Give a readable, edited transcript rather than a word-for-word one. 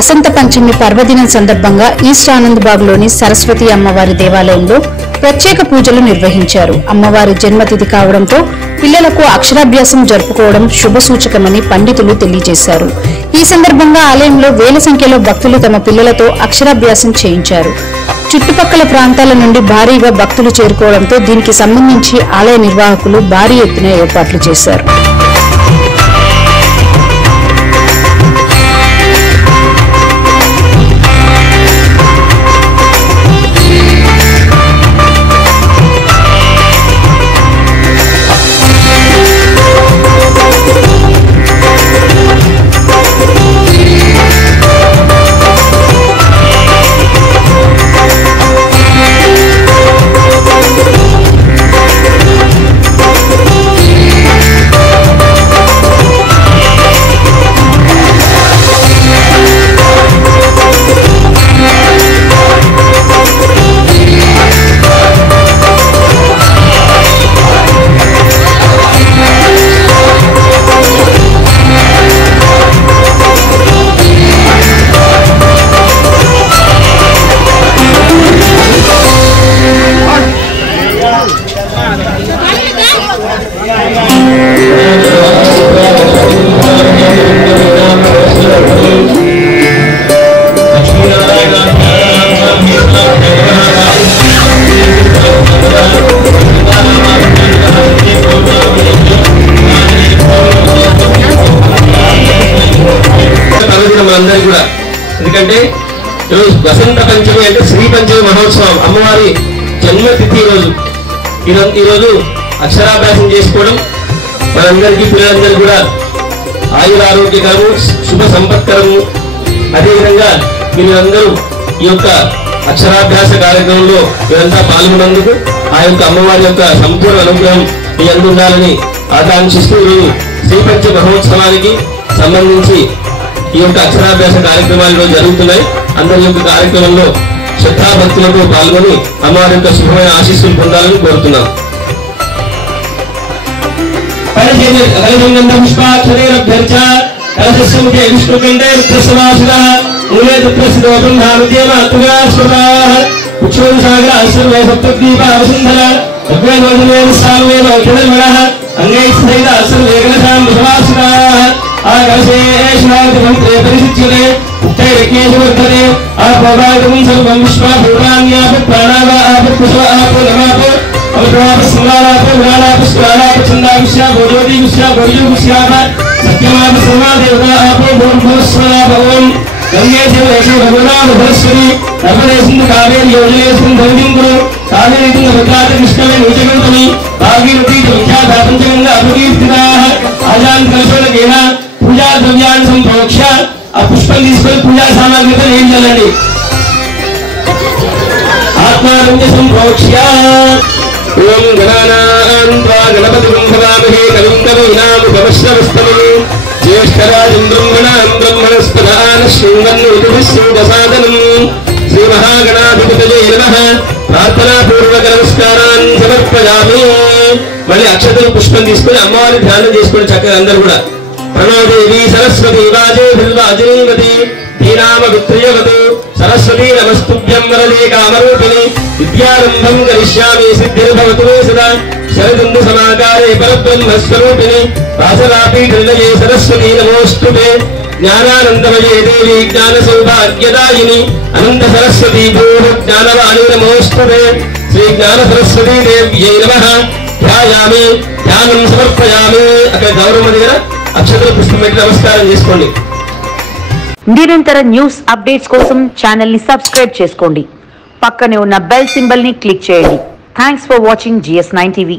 వసంత పంచమి పర్వదినం సందర్భంగా ఈస్ట్ ఆనంద్ బాగ్లోని సరస్వతి అమ్మవారి దేవాలయంలో ప్రత్యేక పూజలు నిర్వహించారు. అమ్మవారి జన్మతిథి కావడంతో పిల్లలకు అక్షరాభ్యాసం జరుపుకోవడం శుభసూచకమని పండితులు తెలియజేశారు. ఈ సందర్భంగా ఆలయంలో వేల సంఖ్యలో భక్తులు తమ పిల్లలతో అక్షరాభ్యాసం చేయించారు. చుట్టుపక్కల ప్రాంతాల నుండి భారీగా భక్తులు చేరుకోవడంతో దీనికి సంబంధించి ఆలయ నిర్వాహకులు భారీ ఎత్తున ఏర్పాట్లు చేశారు. ఎందుకంటే వసంత పంచమి అంటే శ్రీ పంచమి మహోత్సవం, అమ్మవారి జన్మతిథి రోజు. ఈరోజు అక్షరాభ్యాసం చేసుకోవడం మనందరికీ పిల్లలందరూ కూడా ఆయురారోగ్యకరము, శుభ సంపత్కరము. అదేవిధంగా మీరందరూ ఈ యొక్క అక్షరాభ్యాస కార్యక్రమంలో మీరంతా పాల్గొన్నందుకు ఆ యొక్క అమ్మవారి యొక్క సంపూర్ణ అనుగ్రహం మీ అందుండాలని ఆకాంక్షిస్తూ ఈరోజు శ్రీ పంచ మహోత్సవానికి సంబంధించి ఈ యొక్క అక్షరాభ్యాస కార్యక్రమాలు జరుగుతున్నాయి. అందరి యొక్క కార్యక్రమంలో శ్రద్ధాభక్తులతో పాల్గొని అమ్మవారి యొక్క శుభమైన ఆశీస్సులు పొందాలని కోరుతున్నాం. పూజా ద్రవ్యాన్ని సంప్రోక్ష ఆ పుష్పం తీసుకొని పూజా సామాగ్రితో ఏం చేయాలండి? ఆత్మానంద సంప్రోక్ష్య ఓం గణానాన్వా గణపతిం భవామహే కవిం కవీనాముపమశ్రవస్తమం జ్యేష్ఠరాజం బ్రహ్మణాం బ్రహ్మణస్పదాన శృణ్వన్నోతిభిస్సూదసాదనం శ్రీ మహాగణాధిపతయే నమః. ప్రార్థనాపూర్వక నమస్కారాన్ని సమర్పయామి. మళ్ళీ అక్షతలు పుష్పం తీసుకొని అమ్మవారిని ధ్యానం చేసుకొని చక్కగా అందరూ కూడా ప్రణోదేవి సరస్వతి వాజే బిల్వాజేవతి ధీనామ విత్రియవతు సరస్వతి నమస్తుభ్యం వరదే కామరూపిణి విద్యారంభం కరిష్యామి సిద్ధిర్భవతు మే సదా శరదుందు సమాకారే పరబ్రహ్మస్వరూపిణి వాసరాపీఠనిలయే సరస్వతి నమోస్తుతే జ్ఞానానందమయే దేవి జ్ఞాన సౌభాగ్యదాయిని అనంత సరస్వతి భూః జ్ఞానవాణి నమోస్తుతే శ్రీ జ్ఞాన సరస్వతి దేవ్యై నమః. ధ్యాయామి, ధ్యానం సమర్పయామి. అక్కడ గౌరవ దగ్గర అక్షతలు పుష్పం పెట్టి నమస్కారం చేసుకోండి. నిరంతర న్యూస్ అప్డేట్స్ కోసం ఛానల్ ని సబ్స్క్రైబ్ చేసుకోండి. పక్కనే ఉన్న బెల్ సింబల్ ని క్లిక్ చేయండి. Thanks for watching GS9 TV.